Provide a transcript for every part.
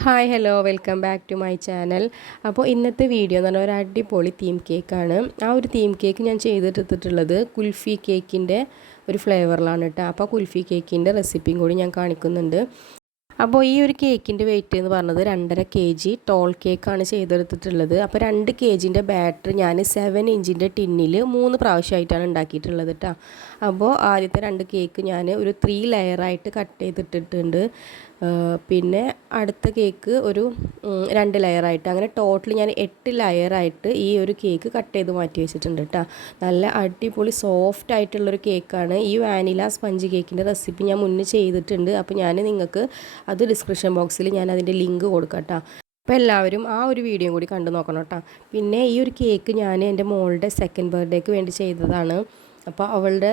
Hi hello welcome back to my channel അപ്പോൾ ഇന്നത്തെ video എന്ന് പറഞ്ഞാൽ ഒരു അടിപൊളി തീം കേക്കാണ് ആ ഒരു തീം കേക്ക് ഞാൻ ചെയ്തെടുത്തിട്ടുള്ളത് കുൽഫി കേക്കിന്റെ ഒരു ഫ്ലേവറിലാണ് കേട്ടോ അപ്പോൾ കുൽഫി കേക്കിന്റെ റെസിപ്പിയും കൂടി ഞാൻ കാണിക്കുന്നുണ്ട്. അപ്പോൾ ഈ ഒരു കേക്കിന്റെ വെയിറ്റ് എന്ന് പറഞ്ഞത് രണ്ടര കെ ജി ടോൾ കേക്കാണ് ചെയ്തെടുത്തിട്ടുള്ളത്. അപ്പോൾ രണ്ട് കെ ജിന്റെ ബാറ്റർ ഞാൻ സെവൻ ഇഞ്ചിന്റെ ടിന്നിൽ മൂന്ന് പ്രാവശ്യമായിട്ടാണ് ഉണ്ടാക്കിയിട്ടുള്ളത് കേട്ടോ അപ്പോൾ ആദ്യത്തെ രണ്ട് കേക്ക് ഞാൻ ഒരു ത്രീ ലെയറായിട്ട് കട്ട് ചെയ്തിട്ടിട്ടുണ്ട്. പിന്നെ അടുത്ത കേക്ക് ഒരു രണ്ട് ലെയറായിട്ട് അങ്ങനെ ടോട്ടൽ ഞാൻ എട്ട് ലെയറായിട്ട് ഈ ഒരു കേക്ക് കട്ട് ചെയ്ത് മാറ്റി വെച്ചിട്ടുണ്ട് കേട്ടോ നല്ല അടിപൊളി സോഫ്റ്റ് ആയിട്ടുള്ളൊരു കേക്കാണ്. ഈ വാനില സ്പഞ്ച് കേക്കിന്റെ റെസിപ്പി ഞാൻ മുന്നേ ചെയ്തിട്ടുണ്ട്. അപ്പോൾ ഞാൻ നിങ്ങൾക്ക് അത് ഡിസ്ക്രിപ്ഷൻ ബോക്സിൽ ഞാൻ അതിന്റെ ലിങ്ക് കൊടുക്കാം കേട്ടോ അപ്പോൾ എല്ലാവരും ആ ഒരു വീഡിയോ കൂടി കണ്ടു നോക്കണം കേട്ടോ പിന്നെ ഈ ഒരു കേക്ക് ഞാൻ എന്റെ മോളുടെ സെക്കൻഡ് ബർത്ത്ഡേക്ക് വേണ്ടി ചെയ്തതാണ്. അപ്പോൾ അവളുടെ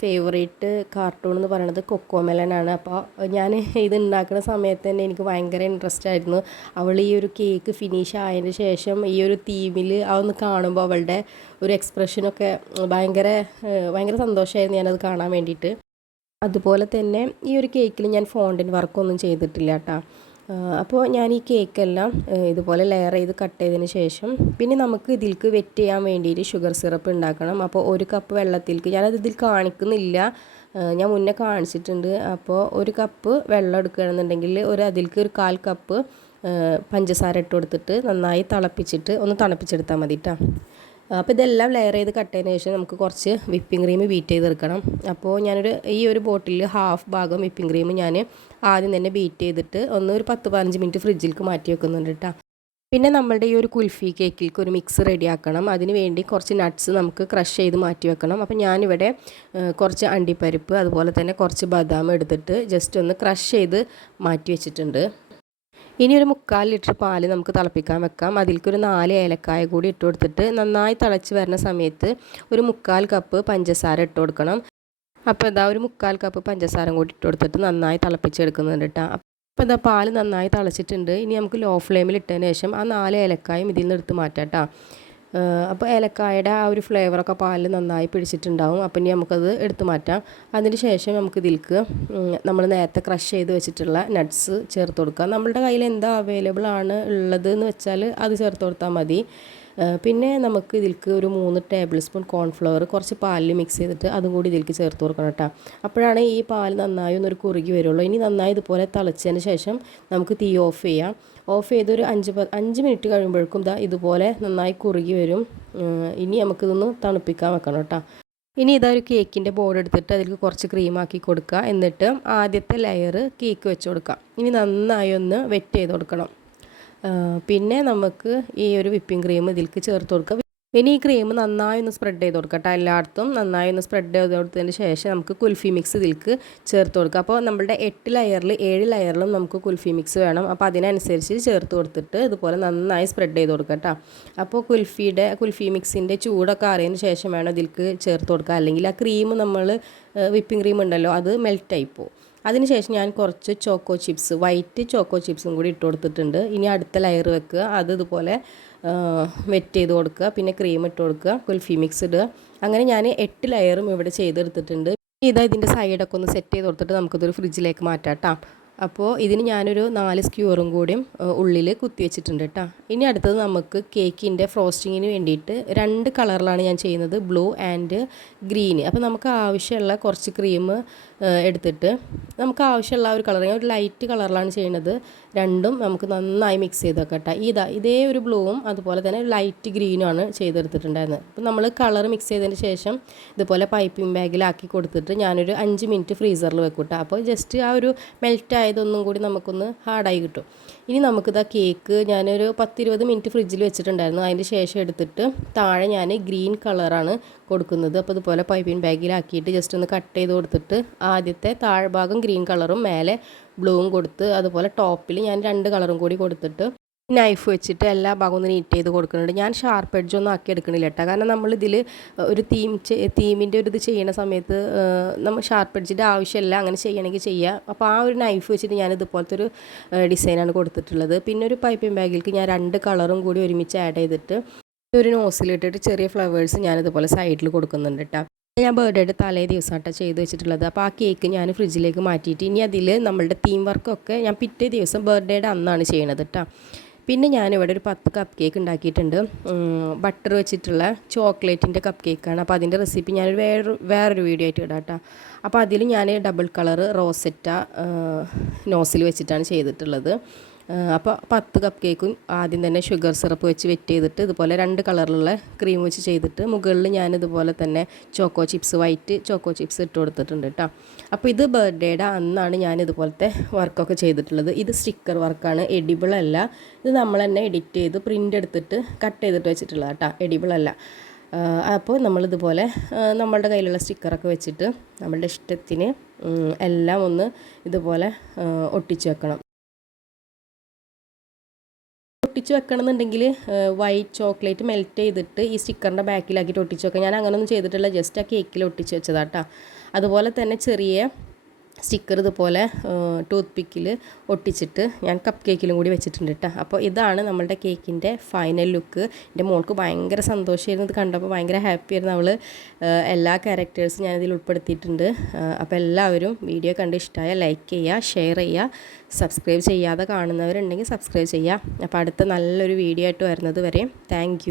ഫേവറേറ്റ് കാർട്ടൂൺ എന്ന് പറയുന്നത് കൊക്കോമെലനാണ് അപ്പോൾ ഞാൻ ഇത് ഉണ്ടാക്കുന്ന സമയത്ത് തന്നെ എനിക്ക് ഭയങ്കര ഇൻട്രസ്റ്റ് ആയിരുന്നു. അവൾ ഈ ഒരു കേക്ക് ഫിനിഷ് ആയതിന് ശേഷം ഈ ഒരു തീമിൽ അതൊന്ന് കാണുമ്പോൾ അവളുടെ ഒരു എക്സ്പ്രഷനൊക്കെ ഭയങ്കര ഭയങ്കര സന്തോഷമായിരുന്നു ഞാനത് കാണാൻ വേണ്ടിയിട്ട്. അതുപോലെ തന്നെ ഈ ഒരു കേക്കിൽ ഞാൻ ഫോണ്ടിൻ വർക്കൊന്നും ചെയ്തിട്ടില്ല കേട്ടോ അപ്പോൾ ഞാൻ ഈ കേക്കെല്ലാം ഇതുപോലെ ലെയർ ചെയ്ത് കട്ട് ചെയ്തതിന് ശേഷം പിന്നെ നമുക്ക് ഇതിൽക്ക് വെറ്റ് ചെയ്യാൻ വേണ്ടിയിട്ട് ഷുഗർ സിറപ്പ് ഉണ്ടാക്കണം. അപ്പോൾ ഒരു കപ്പ് വെള്ളത്തിൽക്ക് ഞാനത് ഇതിൽ കാണിക്കുന്നില്ല. ഞാൻ മുന്നേ കാണിച്ചിട്ടുണ്ട്. അപ്പോൾ ഒരു കപ്പ് വെള്ളം എടുക്കുകയാണെന്നുണ്ടെങ്കിൽ ഒരു അതിൽക്ക് ഒരു കാൽ കപ്പ് പഞ്ചസാര ഇട്ട് കൊടുത്തിട്ട് നന്നായി തിളപ്പിച്ചിട്ട് ഒന്ന് തണുപ്പിച്ചെടുത്താൽ മതി കേട്ടോ അപ്പോൾ ഇതെല്ലാം ലെയർ ചെയ്ത് കട്ട് ചെയ്തതിന് ശേഷം നമുക്ക് കുറച്ച് വിപ്പിംഗ് ക്രീം ബീറ്റ് ചെയ്തെടുക്കണം. അപ്പോൾ ഞാനൊരു ഈ ഒരു ബോട്ടിൽ ഹാഫ് ഭാഗം വിപ്പിംഗ് ക്രീം ഞാൻ ആദ്യം തന്നെ ബീറ്റ് ചെയ്തിട്ട് ഒന്ന് ഒരു പത്ത് പതിനഞ്ച് മിനിറ്റ് ഫ്രിഡ്ജിലേക്ക് മാറ്റി വെക്കുന്നുണ്ട് കേട്ടോ പിന്നെ നമ്മളുടെ ഈ ഒരു കുൽഫി കേക്കിലേക്ക് ഒരു മിക്സ് റെഡി ആക്കണം. അതിന് വേണ്ടി കുറച്ച് നട്ട്സ് നമുക്ക് ക്രഷ് ചെയ്ത് മാറ്റി വെക്കണം. അപ്പോൾ ഞാനിവിടെ കുറച്ച് അണ്ടിപ്പരിപ്പ് അതുപോലെ തന്നെ കുറച്ച് ബദാം എടുത്തിട്ട് ജസ്റ്റ് ഒന്ന് ക്രഷ് ചെയ്ത് മാറ്റി വെച്ചിട്ടുണ്ട്. ഇനി ഒരു മുക്കാൽ ലിറ്റർ പാൽ നമുക്ക് തിളപ്പിക്കാൻ വെക്കാം. അതിൽക്കൊരു നാല് ഏലക്കായ കൂടി ഇട്ട് കൊടുത്തിട്ട് നന്നായി തിളച്ച് വരുന്ന സമയത്ത് ഒരു മുക്കാൽ കപ്പ് പഞ്ചസാര ഇട്ട് കൊടുക്കണം. അപ്പോൾ ഇതാ ഒരു മുക്കാൽ കപ്പ് പഞ്ചസാര കൂടി ഇട്ട് കൊടുത്തിട്ട് നന്നായി തിളപ്പിച്ചെടുക്കുന്നുണ്ട് കേട്ടോ അപ്പോൾ ഇതാ പാൽ നന്നായി തിളച്ചിട്ടുണ്ട്. ഇനി നമുക്ക് ലോ ഫ്ലെയിമിൽ ഇട്ടതിന് ശേഷം ആ നാല് ഏലക്കായും ഇതിൽ നിന്ന് എടുത്ത് മാറ്റാം കേട്ടോ അപ്പോൾ ഏലക്കായുടെ ആ ഒരു ഫ്ലേവറൊക്കെ പാലിൽ നന്നായി പിടിച്ചിട്ടുണ്ടാവും. അപ്പം ഇനി നമുക്കത് എടുത്തു മാറ്റാം. അതിന് ശേഷം നമുക്ക് ഇതിൽക്ക് നമ്മൾ നേരത്തെ ക്രഷ് ചെയ്ത് വെച്ചിട്ടുള്ള നട്ട്സ് ചേർത്ത് കൊടുക്കാം. നമ്മളുടെ കയ്യിൽ എന്താ അവൈലബിൾ ആണ് ഉള്ളത് എന്ന് വെച്ചാൽ അത് ചേർത്ത് കൊടുത്താൽ മതി. പിന്നെ നമുക്ക് ഇതിൽക്ക് ഒരു മൂന്ന് ടേബിൾ സ്പൂൺ കോൺഫ്ലവർ കുറച്ച് പാലിൽ മിക്സ് ചെയ്തിട്ട് അതും കൂടി ഇതിലേക്ക് ചേർത്ത് കൊടുക്കണം കേട്ടോ. അപ്പോഴാണ് ഈ പാൽ നന്നായി ഒന്നൊരു കുറുകി വരുള്ളൂ. ഇനി നന്നായി ഇതുപോലെ തിളച്ചതിന് ശേഷം നമുക്ക് തീ ഓഫ് ചെയ്യാം. ഓഫ് ചെയ്തൊരു അഞ്ച് അഞ്ച് മിനിറ്റ് കഴിയുമ്പോഴേക്കും ഇതാ ഇതുപോലെ നന്നായി കുറുകി വരും. ഇനി നമുക്കിതൊന്ന് തണുപ്പിക്കാൻ വെക്കണം കേട്ടോ. ഇനി ഇതാ ഒരു കേക്കിന്റെ ബോർഡ് എടുത്തിട്ട് അതിലേക്ക് കുറച്ച് ക്രീമാക്കി കൊടുക്കുക. എന്നിട്ട് ആദ്യത്തെ ലെയർ കേക്ക് വെച്ച് കൊടുക്കാം ഇനി നന്നായി ഒന്ന് വെറ്റ് ചെയ്ത് കൊടുക്കണം. പിന്നെ നമുക്ക് ഈ ഒരു വിപ്പിംഗ് ക്രീം ഇതിലേക്ക് ചേർത്ത് കൊടുക്കുക ഇനി ഈ ക്രീം നന്നായി ഒന്ന് സ്പ്രെഡ് ചെയ്ത് കൊടുക്കട്ടെ എല്ലായിടത്തും നന്നായി ഒന്ന് സ്പ്രെഡ് ചെയ്ത് കൊടുത്തതിന് ശേഷം നമുക്ക് കുൽഫി മിക്സ് ഇതിലേക്ക് ചേർത്ത് കൊടുക്കുക അപ്പോൾ നമ്മുടെ എട്ട് ലെയറിൽ ഏഴ് ലെയറിലും നമുക്ക് കുൽഫി മിക്സ് വേണം. അപ്പോൾ അതിനനുസരിച്ച് ചേർത്ത് കൊടുത്തിട്ട് ഇതുപോലെ നന്നായി സ്പ്രെഡ് ചെയ്ത് കൊടുക്കട്ടോ അപ്പോൾ കുൽഫിയുടെ കുൽഫി മിക്സിന്റെ ചൂടൊക്കെ അറിയതിന് ശേഷം വേണം ഇതിലേക്ക് ചേർത്ത് കൊടുക്കുക അല്ലെങ്കിൽ ആ ക്രീം നമ്മൾ വിപ്പിംഗ് ക്രീം ഉണ്ടല്ലോ അത് മെൽറ്റായി പോകും അതിനുശേഷം ഞാൻ കുറച്ച് ചോക്കോ ചിപ്സ് വൈറ്റ് ചോക്കോ ചിപ്സും കൂടി ഇട്ട് കൊടുത്തിട്ടുണ്ട്. ഇനി അടുത്ത ലെയർ വെക്കുക. അത് ഇതുപോലെ വെറ്റ് ചെയ്ത് കൊടുക്കുക. പിന്നെ ക്രീം ഇട്ട് കൊടുക്കുക. കുൽഫി മിക്സ് ഇടുക. അങ്ങനെ ഞാൻ എട്ട് ലെയറും ഇവിടെ ചെയ്തെടുത്തിട്ടുണ്ട്. ഇതാ ഇതിന്റെ സൈഡൊക്കെ ഒന്ന് സെറ്റ് ചെയ്ത് കൊടുത്തിട്ട് നമുക്കിതൊരു ഫ്രിഡ്ജിലേക്ക് മാറ്റാം കേട്ടോ അപ്പോൾ ഇതിന് ഞാനൊരു നാല് സ്ക്യൂറും കൂടിയും ഉള്ളിൽ കുത്തി വെച്ചിട്ടുണ്ട് കേട്ടോ ഇനി അടുത്തത് നമുക്ക് കേക്കിന്റെ ഫ്രോസ്റ്റിങ്ങിന് വേണ്ടിയിട്ട് രണ്ട് കളറിലാണ് ഞാൻ ചെയ്യുന്നത് ബ്ലൂ ആൻഡ് ഗ്രീന്. അപ്പോൾ നമുക്ക് ആവശ്യമുള്ള കുറച്ച് ക്രീം എടുത്തിട്ട് നമുക്ക് ആവശ്യമുള്ള ഒരു കളർ ഞാൻ ഒരു ലൈറ്റ് കളറിലാണ് ചെയ്യുന്നത്. രണ്ടും നമുക്ക് നന്നായി മിക്സ് ചെയ്ത് വെക്കട്ടെ. ഇതാ ഇതേ ഒരു ബ്ലൂവും അതുപോലെ തന്നെ ലൈറ്റ് ഗ്രീനുമാണ് ചെയ്തെടുത്തിട്ടുണ്ടായിരുന്നത്. അപ്പോൾ നമ്മൾ കളർ മിക്സ് ചെയ്തതിന് ശേഷം ഇതുപോലെ പൈപ്പിംഗ് ബാഗിലാക്കി കൊടുത്തിട്ട് ഞാനൊരു അഞ്ച് മിനിറ്റ് ഫ്രീസറിൽ വെക്കൂട്ടോ. അപ്പോൾ ജസ്റ്റ് ആ ഒരു മെൽറ്റ് ആയതൊന്നും കൂടി നമുക്കൊന്ന് ഹാർഡായി കിട്ടും. ഇനി നമുക്കിതാ കേക്ക് ഞാനൊരു പത്തിരുപത് മിനിറ്റ് ഫ്രിഡ്ജിൽ വെച്ചിട്ടുണ്ടായിരുന്നു. അതിന്റെ ശേഷം എടുത്തിട്ട് താഴെ ഞാൻ ഗ്രീൻ കളറാണ് കൊടുക്കുന്നത്. അപ്പോൾ ഇതുപോലെ പൈപ്പിൻ ബാഗിലാക്കിയിട്ട് ജസ്റ്റ് ഒന്ന് കട്ട് ചെയ്ത് കൊടുത്തിട്ട് ആദ്യത്തെ താഴ്ഭാഗം ഗ്രീൻ കളറും മേലെ ബ്ലൂവും കൊടുത്ത് അതുപോലെ ടോപ്പിൽ ഞാൻ രണ്ട് കളറും കൂടി കൊടുത്തിട്ട് നൈഫ് വെച്ചിട്ട് എല്ലാ ഭാഗവും ഒന്ന് നീറ്റ് ചെയ്ത് കൊടുക്കുന്നുണ്ട്. ഞാൻ ഷാർപ്പ് എഡ്ജ് ഒന്നും ആക്കി എടുക്കണില്ല കേട്ടോ കാരണം നമ്മളിതിൽ ഒരു തീം തീമിന്റെ ഒരു ഇത് ചെയ്യുന്ന സമയത്ത് നമ്മൾ ഷാർപ്പ് എഡ്ജിന്റെ ആവശ്യമില്ല അങ്ങനെ ചെയ്യണമെങ്കിൽ ചെയ്യുക അപ്പോൾ ആ ഒരു നൈഫ് വെച്ചിട്ട് ഞാൻ ഇതുപോലത്തെ ഒരു ഡിസൈനാണ് കൊടുത്തിട്ടുള്ളത്. പിന്നെ ഒരു പൈപ്പിംഗ് ബാഗിലേക്ക് ഞാൻ രണ്ട് കളറും കൂടി ഒരുമിച്ച് ആഡ് ചെയ്തിട്ട് ഒരു നോസിലിട്ടിട്ട് ചെറിയ ഫ്ലവേഴ്സ് ഞാനിതുപോലെ സൈഡിൽ കൊടുക്കുന്നുണ്ട് കേട്ടോ ഞാൻ ബർത്ത്ഡേയുടെ തലേ ദിവസമാട്ടോ ചെയ്ത് വെച്ചിട്ടുള്ളത്. അപ്പോൾ ആ കേക്ക് ഞാൻ ഫ്രിഡ്ജിലേക്ക് മാറ്റിയിട്ട് ഇനി അതിൽ നമ്മളുടെ തീം വർക്കൊക്കെ ഞാൻ പിറ്റേ ദിവസം ബർത്ത്ഡേയുടെ അന്നാണ് ചെയ്യണത് കേട്ടോ പിന്നെ ഞാനിവിടെ ഒരു പത്ത് കപ്പ് കേക്ക് ഉണ്ടാക്കിയിട്ടുണ്ട്. ബട്ടർ വെച്ചിട്ടുള്ള ചോക്ലേറ്റിന്റെ കപ്പ് കേക്കാണ് അപ്പോൾ അതിന്റെ റെസിപ്പി ഞാനൊരു വേറൊരു വേറൊരു വീഡിയോ ആയിട്ട് ഇടാം കേട്ടോ അപ്പോൾ അതിൽ ഞാൻ ഡബിൾ കളർ റോസെറ്റ നോസിൽ വെച്ചിട്ടാണ് ചെയ്തിട്ടുള്ളത്. അപ്പോൾ പത്ത് കപ്പ് കേക്കും ആദ്യം തന്നെ ഷുഗർ സിറപ്പ് വെച്ച് വെറ്റ് ചെയ്തിട്ട് ഇതുപോലെ രണ്ട് കളറിലുള്ള ക്രീം വെച്ച് ചെയ്തിട്ട് മുകളിൽ ഞാൻ ഇതുപോലെ തന്നെ choco chips white choco chips ഇട്ട് കൊടുത്തിട്ടുണ്ട് കേട്ടോ അപ്പോൾ ഇത് ബർത്ത്ഡേയുടെ അന്നാണ് ഞാൻ ഇതുപോലത്തെ വർക്കൊക്കെ ചെയ്തിട്ടുള്ളത്. ഇത് സ്റ്റിക്കർ വർക്കാണ് എഡിബിൾ അല്ല. ഇത് നമ്മൾ തന്നെ എഡിറ്റ് ചെയ്ത് പ്രിന്റ് എടുത്തിട്ട് കട്ട് ചെയ്തിട്ട് വെച്ചിട്ടുള്ളത് കേട്ടോ എഡിബിൾ അല്ല. അപ്പോൾ നമ്മളിതുപോലെ നമ്മളുടെ കയ്യിലുള്ള സ്റ്റിക്കറൊക്കെ വെച്ചിട്ട് നമ്മളുടെ ഇഷ്ടത്തിന് എല്ലാം ഒന്ന് ഇതുപോലെ ഒട്ടിച്ച് വെക്കണം. ഒട്ടിച്ച് വെക്കണമെന്നുണ്ടെങ്കിൽ വൈറ്റ് ചോക്ലേറ്റ് മെൽറ്റ് ചെയ്തിട്ട് ഈ സ്റ്റിക്കറിന്റെ ബാക്കിലാക്കിയിട്ട് ഒട്ടിച്ച് വെക്കാം ഞാൻ അങ്ങനെയൊന്നും ചെയ്തിട്ടില്ല ജസ്റ്റ് ആ കേക്കിൽ ഒട്ടിച്ച് വെച്ചതാട്ടോ അതുപോലെ തന്നെ ചെറിയ സ്റ്റിക്കർ ഇതുപോലെ ടൂത്ത് പിക്കിൽ ഒട്ടിച്ചിട്ട് ഞാൻ കപ്പ് കേക്കിലും കൂടി വെച്ചിട്ടുണ്ട് കേട്ടോ അപ്പോൾ ഇതാണ് നമ്മളുടെ കേക്കിന്റെ ഫൈനൽ ലുക്ക് എന്റെ മോൾക്ക് ഭയങ്കര സന്തോഷമായിരുന്നു ഇത് കണ്ടപ്പോൾ ഭയങ്കര ഹാപ്പി ആയിരുന്നു അവൾ എല്ലാ ക്യാരക്ടേഴ്സും ഞാനിതിൽ ഉൾപ്പെടുത്തിയിട്ടുണ്ട്. അപ്പോൾ എല്ലാവരും വീഡിയോ കണ്ട് ഇഷ്ടമായ ലൈക്ക് ചെയ്യുക ഷെയർ ചെയ്യുക സബ്സ്ക്രൈബ് ചെയ്യാതെ കാണുന്നവരുണ്ടെങ്കിൽ സബ്സ്ക്രൈബ് ചെയ്യുക അപ്പോൾ അടുത്ത നല്ലൊരു വീഡിയോ ആയിട്ട് വരുന്നത് വരെ. താങ്ക്